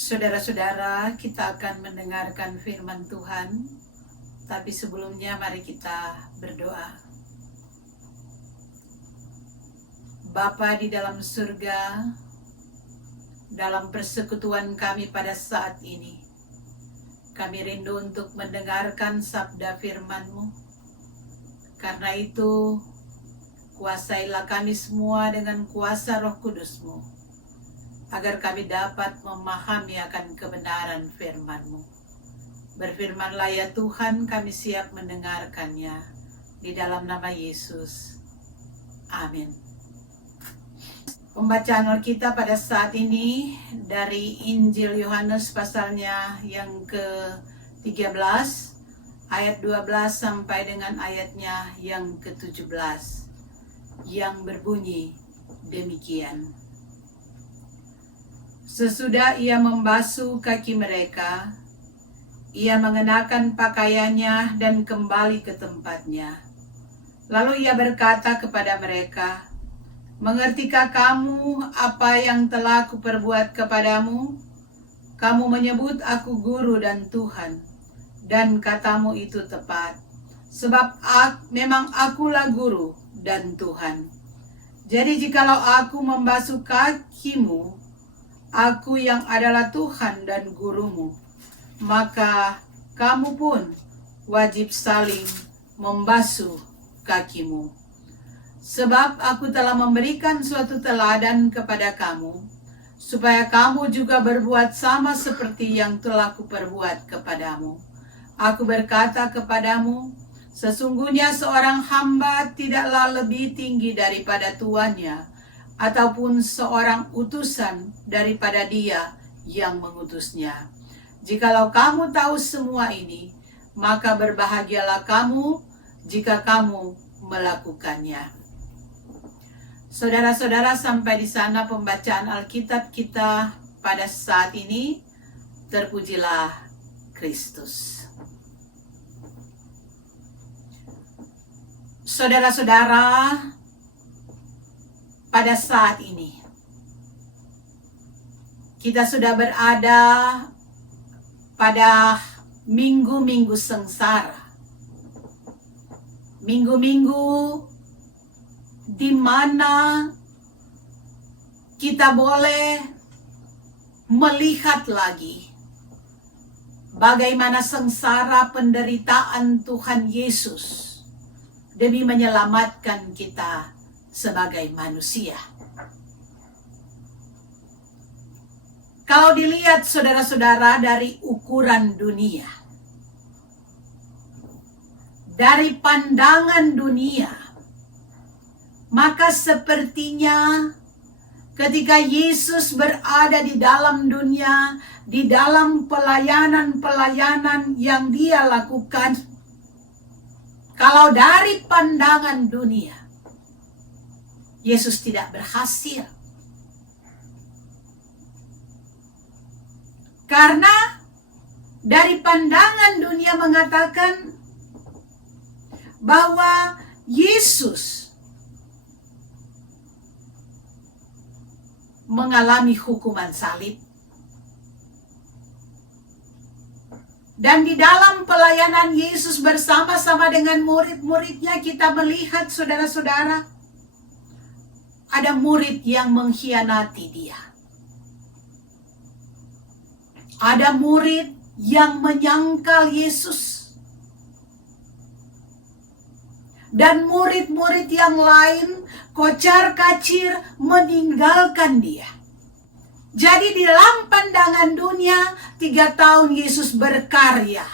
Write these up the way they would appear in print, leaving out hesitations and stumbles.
Saudara-saudara, kita akan mendengarkan firman Tuhan, tapi sebelumnya mari kita berdoa. Bapa di dalam surga, dalam persekutuan kami pada saat ini, kami rindu untuk mendengarkan sabda firman-Mu. Karena itu, kuasailah kami semua dengan kuasa Roh Kudus-Mu, agar kami dapat memahami akan kebenaran firman-Mu. Berfirmanlah ya Tuhan, kami siap mendengarkannya. Di dalam nama Yesus. Amin. Pembacaan Alkitab pada saat ini dari Injil Yohanes pasalnya yang ke-13, ayat 12 sampai dengan ayatnya yang ke-17, yang berbunyi demikian. Sesudah ia membasuh kaki mereka, ia mengenakan pakaiannya dan kembali ke tempatnya. Lalu ia berkata kepada mereka, "Mengertikah kamu apa yang telah kuperbuat kepadamu? Kamu menyebut aku guru dan Tuhan, dan katamu itu tepat, sebab memang akulah guru dan Tuhan. Jadi jikalau aku membasuh kakimu, aku yang adalah Tuhan dan gurumu, maka kamu pun wajib saling membasuh kakimu. Sebab aku telah memberikan suatu teladan kepada kamu, supaya kamu juga berbuat sama seperti yang telah kuperbuat kepadamu. Aku berkata kepadamu, sesungguhnya seorang hamba tidaklah lebih tinggi daripada tuannya, ataupun seorang utusan daripada dia yang mengutusnya. Jikalau kamu tahu semua ini, maka berbahagialah kamu jika kamu melakukannya." Saudara-saudara, sampai di sana pembacaan Alkitab kita pada saat ini. Terpujilah Kristus. Saudara-saudara, pada saat ini kita sudah berada pada minggu-minggu sengsara. Minggu-minggu di mana kita boleh melihat lagi bagaimana sengsara penderitaan Tuhan Yesus demi menyelamatkan kita sebagai manusia. Kalau dilihat saudara-saudara dari ukuran dunia, dari pandangan dunia, maka sepertinya ketika Yesus berada di dalam dunia, di dalam pelayanan-pelayanan yang dia lakukan, kalau dari pandangan dunia, Yesus tidak berhasil. Karena dari pandangan dunia mengatakan bahwa Yesus mengalami hukuman salib. Dan di dalam pelayanan Yesus bersama-sama dengan murid-muridnya, kita melihat saudara-saudara, ada murid yang mengkhianati dia. Ada murid yang menyangkal Yesus. Dan murid-murid yang lain kocar-kacir meninggalkan dia. Jadi di dalam pandangan dunia 3 tahun Yesus berkarya,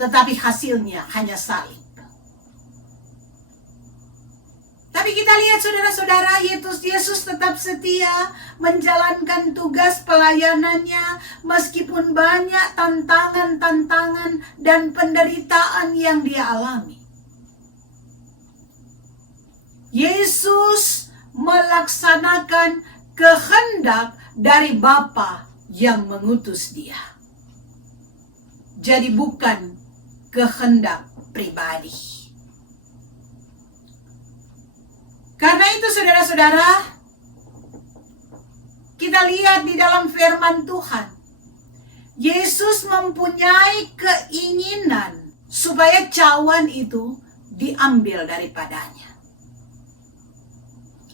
tetapi hasilnya hanya salib. Tapi kita lihat saudara-saudara, Yesus tetap setia menjalankan tugas pelayanannya meskipun banyak tantangan-tantangan dan penderitaan yang dia alami. Yesus melaksanakan kehendak dari Bapa yang mengutus dia. Jadi bukan kehendak pribadi. Karena itu saudara-saudara, kita lihat di dalam firman Tuhan Yesus mempunyai keinginan supaya cawan itu diambil daripadanya.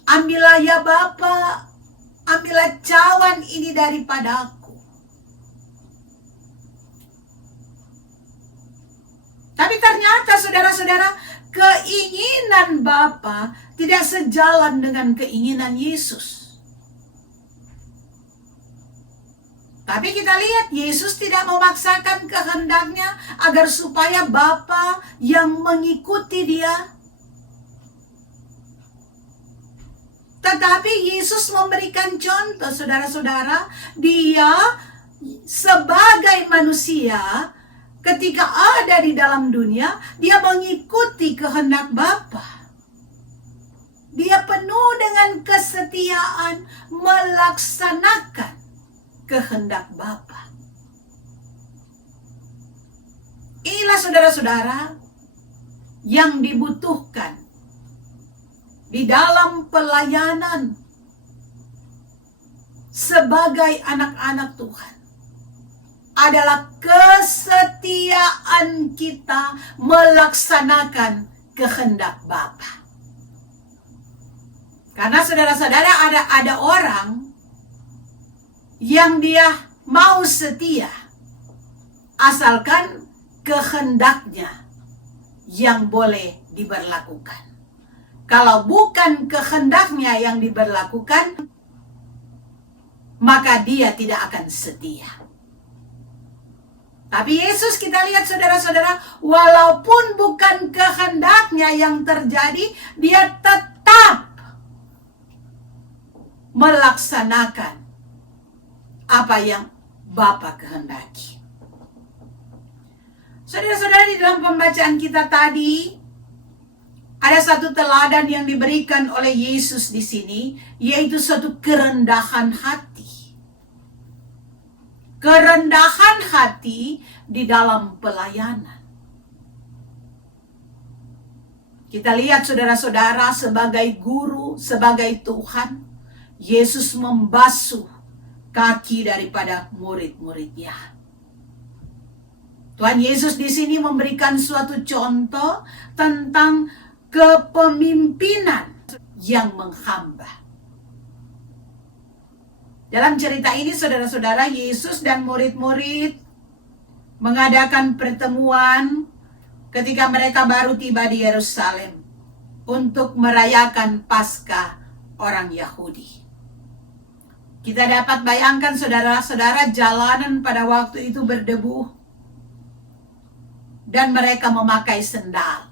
Ambillah ya Bapa, ambillah cawan ini daripadaku. Tapi ternyata saudara-saudara, keinginan Bapa tidak sejalan dengan keinginan Yesus. Tapi kita lihat Yesus tidak memaksakan kehendaknya agar supaya Bapa yang mengikuti dia. Tetapi Yesus memberikan contoh, saudara-saudara, dia sebagai manusia ketika ada di dalam dunia, dia mengikuti kehendak Bapa. Dia penuh dengan kesetiaan melaksanakan kehendak Bapa. Inilah saudara-saudara yang dibutuhkan di dalam pelayanan sebagai anak-anak Tuhan. Adalah kesetiaan kita melaksanakan kehendak Bapa. Karena saudara-saudara ada orang yang dia mau setia asalkan kehendaknya yang boleh diberlakukan. Kalau bukan kehendaknya yang diberlakukan, maka dia tidak akan setia. Tapi Yesus, kita lihat saudara-saudara, walaupun bukan kehendaknya yang terjadi, dia tetap melaksanakan apa yang Bapa kehendaki. Saudara-saudara, di dalam pembacaan kita tadi ada satu teladan yang diberikan oleh Yesus di sini, yaitu suatu kerendahan hati. Kerendahan hati di dalam pelayanan. Kita lihat saudara-saudara, sebagai guru, sebagai Tuhan, Yesus membasuh kaki daripada murid-muridnya. Tuhan Yesus di sini memberikan suatu contoh tentang kepemimpinan yang menghamba. Dalam cerita ini saudara-saudara, Yesus dan murid-murid mengadakan pertemuan ketika mereka baru tiba di Yerusalem untuk merayakan Paskah orang Yahudi. Kita dapat bayangkan saudara-saudara, jalanan pada waktu itu berdebu dan mereka memakai sendal.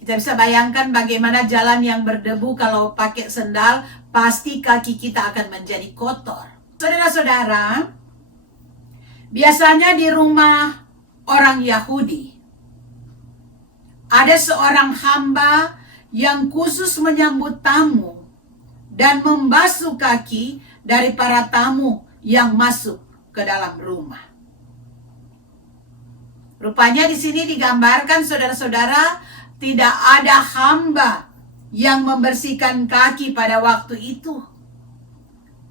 Kita bisa bayangkan bagaimana jalan yang berdebu. Kalau pakai sendal, pasti kaki kita akan menjadi kotor. Saudara-saudara, biasanya di rumah orang Yahudi ada seorang hamba yang khusus menyambut tamu dan membasuh kaki dari para tamu yang masuk ke dalam rumah. Rupanya di sini digambarkan saudara-saudara, tidak ada hamba yang membersihkan kaki pada waktu itu.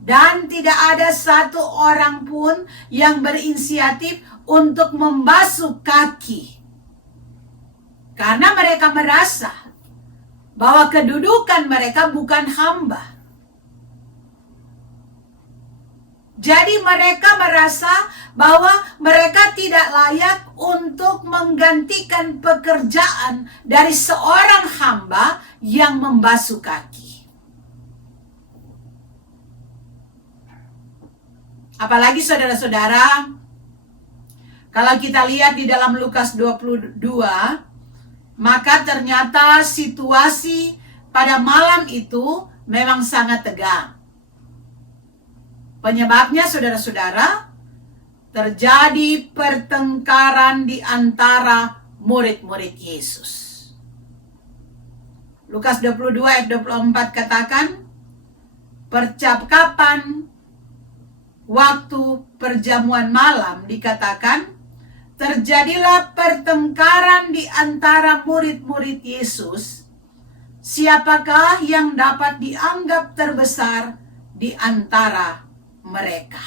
Dan tidak ada satu orang pun yang berinisiatif untuk membasuh kaki. Karena mereka merasa bahwa kedudukan mereka bukan hamba. Jadi mereka merasa bahwa mereka tidak layak untuk menggantikan pekerjaan dari seorang hamba yang membasuh kaki. Apalagi saudara-saudara, kalau kita lihat di dalam Lukas 22, maka ternyata situasi pada malam itu memang sangat tegang. Penyebabnya saudara-saudara, terjadi pertengkaran di antara murid-murid Yesus. Lukas 22 ayat 24 katakan, percakapan waktu perjamuan malam dikatakan, terjadilah pertengkaran di antara murid-murid Yesus. Siapakah yang dapat dianggap terbesar di antara mereka?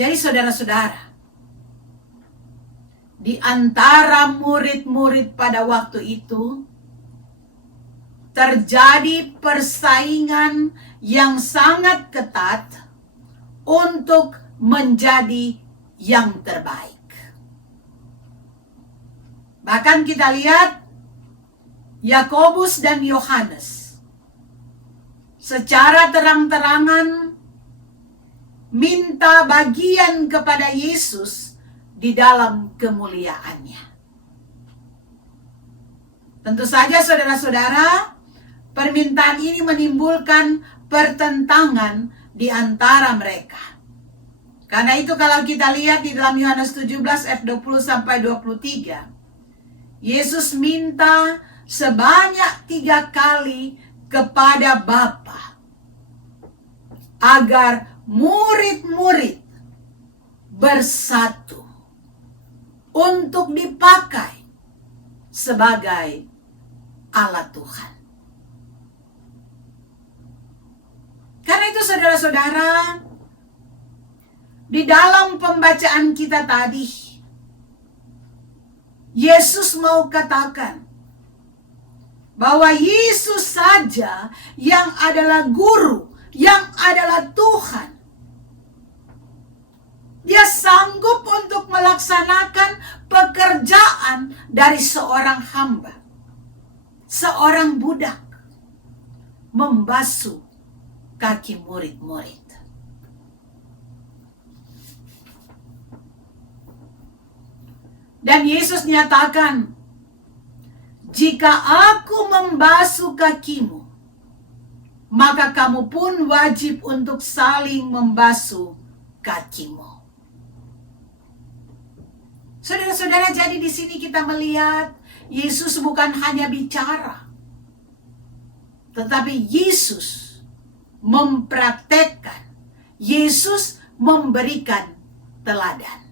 Jadi saudara-saudara, di antara murid-murid pada waktu itu, terjadi persaingan yang sangat ketat untuk menjadi yang terbaik. Bahkan kita lihat Yakobus dan Yohanes secara terang-terangan minta bagian kepada Yesus di dalam kemuliaannya. Tentu saja saudara-saudara, permintaan ini menimbulkan pertentangan di antara mereka. Karena itu kalau kita lihat di dalam Yohanes 17 ayat 20 sampai 23, Yesus minta sebanyak 3 kali kepada Bapa agar murid-murid bersatu untuk dipakai sebagai alat Tuhan. Karena itu saudara-saudara, di dalam pembacaan kita tadi, Yesus mau katakan bahwa Yesus saja yang adalah guru, yang adalah Tuhan. Dia sanggup untuk melaksanakan pekerjaan dari seorang hamba, seorang budak, membasuh kaki murid-murid. Dan Yesus nyatakan, jika aku membasuh kakimu, maka kamu pun wajib untuk saling membasuh kakimu. Saudara-saudara, jadi di sini kita melihat Yesus bukan hanya bicara, tetapi Yesus mempraktekkan, Yesus memberikan teladan.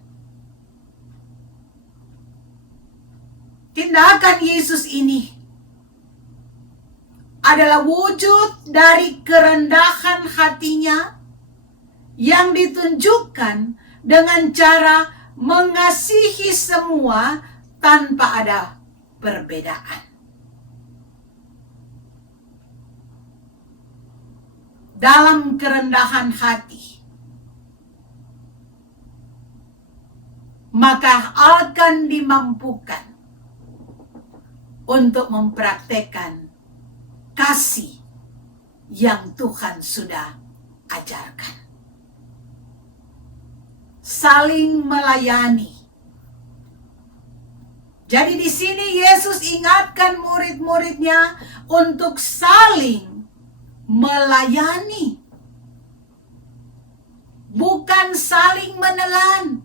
Tindakan Yesus ini adalah wujud dari kerendahan hatinya yang ditunjukkan dengan cara mengasihi semua tanpa ada perbedaan. Dalam kerendahan hati, maka akan dimampukan untuk mempraktekkan kasih yang Tuhan sudah ajarkan. Saling melayani. Jadi di sini Yesus ingatkan murid-muridnya untuk saling melayani. Bukan saling menelan,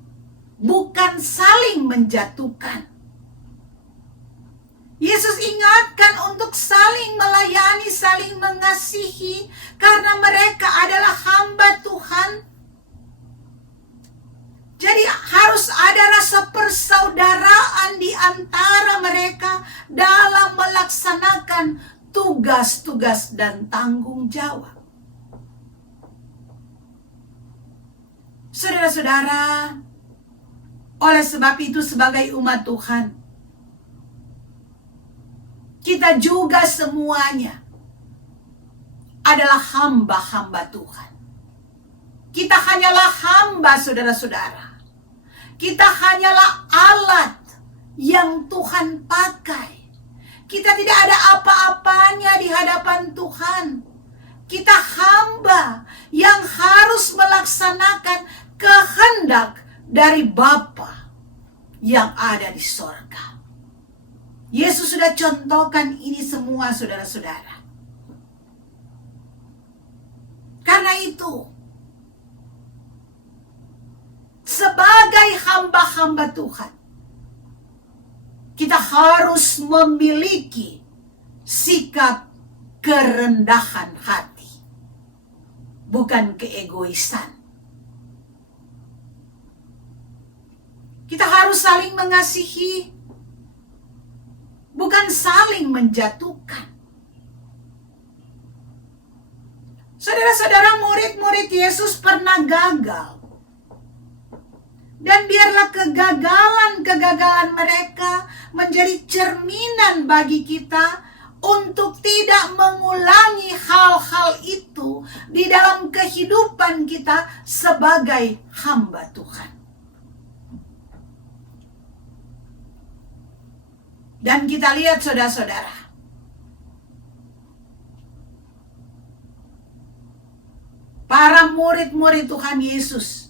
bukan saling menjatuhkan. Yesus ingatkan untuk saling melayani, saling mengasihi, karena mereka adalah hamba Tuhan. Jadi harus ada rasa persaudaraan di antara mereka dalam melaksanakan tugas-tugas dan tanggung jawab. Saudara-saudara, oleh sebab itu sebagai umat Tuhan, kita juga semuanya adalah hamba-hamba Tuhan. Kita hanyalah hamba, saudara-saudara. Kita hanyalah alat yang Tuhan pakai. Kita tidak ada apa-apanya di hadapan Tuhan. Kita hamba yang harus melaksanakan kehendak dari Bapa yang ada di sorga. Yesus sudah contohkan ini semua, saudara-saudara. Karena itu, sebagai hamba-hamba Tuhan, kita harus memiliki sikap kerendahan hati, bukan keegoisan. Kita harus saling mengasihi, bukan saling menjatuhkan. Saudara-saudara, murid-murid Yesus pernah gagal Dan biarlah kegagalan-kegagalan mereka menjadi cerminan bagi kita untuk tidak mengulangi hal-hal itu di dalam kehidupan kita sebagai hamba Tuhan. Dan kita lihat saudara-saudara, para murid-murid Tuhan Yesus,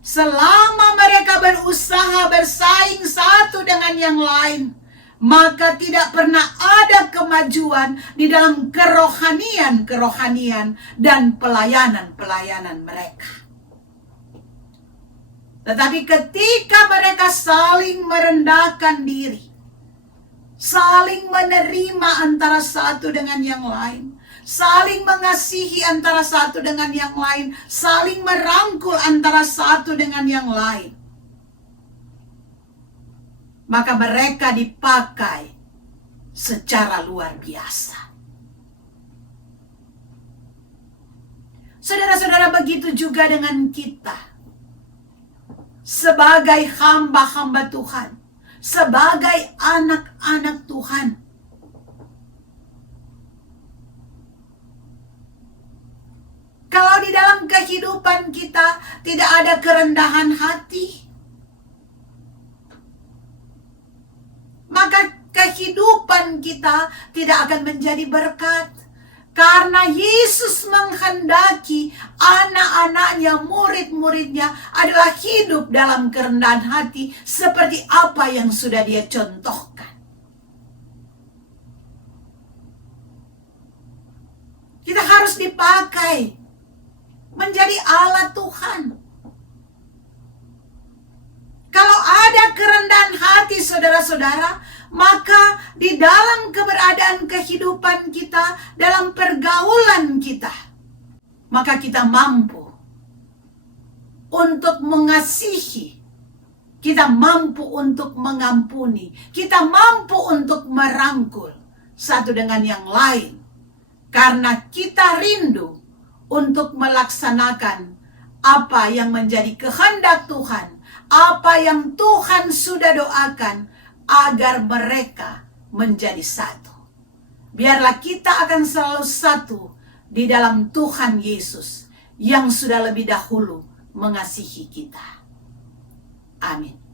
selama mereka berusaha bersaing satu dengan yang lain, maka tidak pernah ada kemajuan di dalam kerohanian dan pelayanan mereka. Tetapi ketika mereka saling merendahkan diri, saling menerima antara satu dengan yang lain, saling mengasihi antara satu dengan yang lain, saling merangkul antara satu dengan yang lain, maka mereka dipakai secara luar biasa. Saudara-saudara, begitu juga dengan kita sebagai hamba-hamba Tuhan, sebagai anak-anak Tuhan. Kalau di dalam kehidupan kita tidak ada kerendahan hati, maka kehidupan kita tidak akan menjadi berkat. Karena Yesus menghendaki anak-anaknya, murid-muridnya adalah hidup dalam kerendahan hati seperti apa yang sudah Dia contohkan. Kita harus dipakai menjadi alat Tuhan. Kalau ada kerendahan hati saudara-saudara, maka di dalam keberadaan kehidupan kita, dalam pergaulan kita, maka kita mampu untuk mengasihi, kita mampu untuk mengampuni, kita mampu untuk merangkul satu dengan yang lain, karena kita rindu untuk melaksanakan apa yang menjadi kehendak Tuhan, apa yang Tuhan sudah doakan, agar mereka menjadi satu. Biarlah kita akan selalu satu di dalam Tuhan Yesus yang sudah lebih dahulu mengasihi kita. Amin.